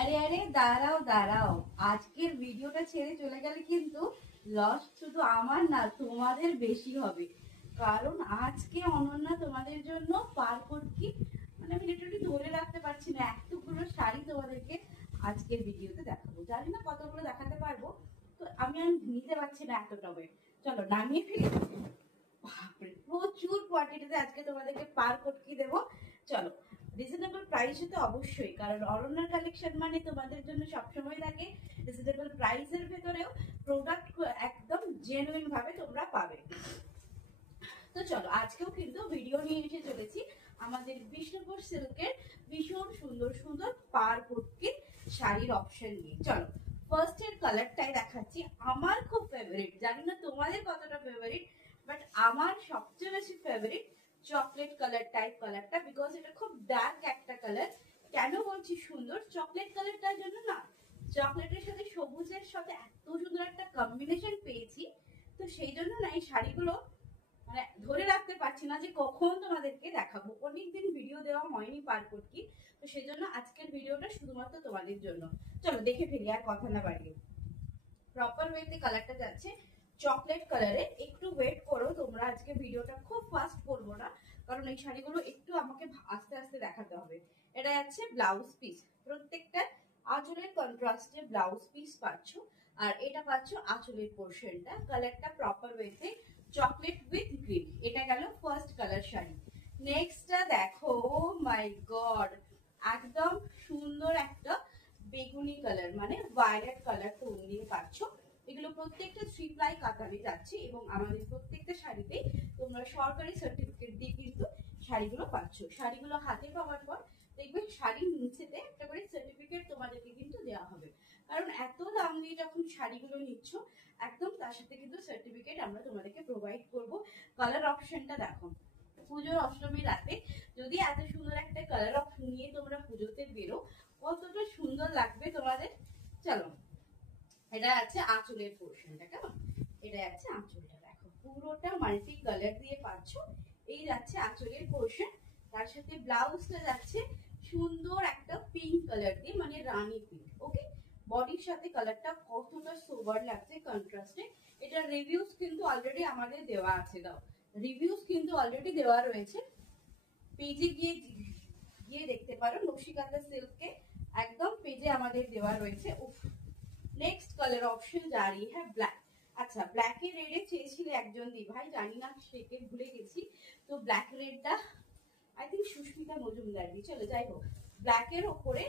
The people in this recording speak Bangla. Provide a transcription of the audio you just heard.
আরে আরে দাঁড়াও দাঁড়াও, আজকের ভিডিওটা ছেড়ে চলে গেলে কিন্তু লস শুধু আমার না, তোমাদের বেশি হবে। কারণ আজকে অনন্যা তোমাদের জন্য পারকোটকি, মানে আমি লিটারালি ধরে রাখতে পারছি না, এতগুলো শাড়ি তোমাদেরকে আজকের ভিডিওতে দেখাবো। জানি না কতগুলো দেখাতে পারবো, তো আমি আর নিতে পারছি না এতটা ওয়েট। চলো নামিয়ে ফেলি। বাপরে, প্রচুর কোয়ান্টিটিতে আজকে তোমাদেরকে পারকোটকি দেবো। চলো, রিজনেবল প্রাইসে তো অবশ্যই, কারণ অরণ্যার কালেকশন মানে তোমাদের জন্য সবসময় থাকে রিজনেবল প্রাইসের ভেতরেও প্রোডাক্ট একদম জেনুইন ভাবে তোমরা পাবে। তো চলো, আজকেও কিন্তু ভিডিও নিয়ে এসে চলেছি আমাদের বিষ্ণুপুর সিল্কের ভীষণ সুন্দর সুন্দর পারকোটকি শাড়ির অপশন নিয়ে। চলো, ফার্স্ট এর কালারটাই দেখাচ্ছি, আমার খুব ফেভারিট। জানি না তোমাদের কতটা ফেভারিট, বাট আমার সবচেয়ে বেশি ফেভারিট চকলেট কালার টাইপ কালারটা, বিকজ এটা খুব ডার্ক একটা কালার। কেন বলছি সুন্দর? চকলেট কালারটার জন্য না, চকলেটের সাথে সবুজের সাথে এত সুন্দর একটা কম্বিনেশন পেয়েছি, তো সেই জন্য না এই শাড়িগুলো মানে ধরে রাখতে পারছি না যে কখন তোমাদেরকে দেখাবো। অনেকদিন ভিডিও দেওয়া হয়নি পারকোটকি, তো সেই জন্য আজকের ভিডিওটা শুধুমাত্র তোমাদের জন্য। চলো দেখে ফেলি আর কথা না বাড়িয়ে। প্রপার ওয়েতে কালারটা যাচ্ছে চকলেট কালারে। একটু ওয়েট করো তোমরা, আজকে ভিডিওটা খুব ফাস্ট করবো না, কারণ এই শাড়িগুলো একটু আমাকে আস্তে আস্তে দেখাতে হবে। এটা যাচ্ছে ব্লাউজ পিস, প্রত্যেকটা আঁচলের কন্ট্রাস্টে ব্লাউজ পিস পাচ্ছ, আর এটা পাচ্ছ আঁচলের পোর্শনটা। কালারটা প্রপার ওয়েতে চকলেট উইথ গ্রিন। এটা গেল ফার্স্ট কালার শাড়ি। নেক্সটটা দেখো, ও মাই গড, একদম সুন্দর একটা বেগুনি কালার, মানে ভায়োলেট কালার টোন দিয়ে পাচ্ছ। এগুলো প্রত্যেকটা 3 প্লাই কাতানে যাচ্ছে, এবং আমাদের প্রত্যেকটা শাড়িতে তোমরা সরকারি সার্টিফিকেট দিয়ে কিন্তু শাড়িগুলো পাচ্ছ। শাড়িগুলো হাতে পাওয়ার পর দেখবে শাড়ির নিচেতে একটা করে সার্টিফিকেট তোমাদেরকে কিন্তু দেওয়া হবে, কারণ এত দাম দিয়ে যখন শাড়িগুলো নিচ্ছ, একদম তার সাথে কিন্তু সার্টিফিকেট আমরা তোমাদেরকে প্রোভাইড করব। কালার অপশনটা দেখো, পুজোর অষ্টমী রাতে যদি এত সুন্দর একটা কালার অপশন নিয়ে তোমরা পুজোতে বেরো, কতটা সুন্দর লাগবে তোমাদের। চলো, এটা আছে আঁচলের পোর্শনটা, কেমন? এটা আছে আঁচলটা, দেখো পুরোটা মাল্টি কালার দিয়ে পাচ্ছ। এই যাচ্ছে আঁচলের পোর্শন, তার সাথে ব্লাউজটা যাচ্ছে সুন্দর একটা পিঙ্ক কালার দিয়ে, মানে রানী পিঙ্ক। ওকে, বডির সাথে কালারটা কতটা সোবার লাগছে কন্ট্রাস্টে। এটা রিভিউজ কিন্তু অলরেডি আমাদের দেওয়া আছে, দাও রিভিউজ কিন্তু অলরেডি দেওয়া রয়েছে, পেজে গিয়ে গিয়ে দেখতে পারো। নকশিকাঁথা সিল্কে একদম পেজে আমাদের দেওয়া রয়েছে। উফ, নেক্সট কালার অপশন জারি হ্যাঁ ব্ল্যাক। আচ্ছা, ব্ল্যাক এর রেডে চেয়েছিলে একজন দি ভাই, জানি না সেকে ভুলে গেছি, তো ব্ল্যাক রেডটা আই থিঙ্ক সুস্মিতা মজুমদার দি। চলো যাই হোক, ব্ল্যাক এর ওপরে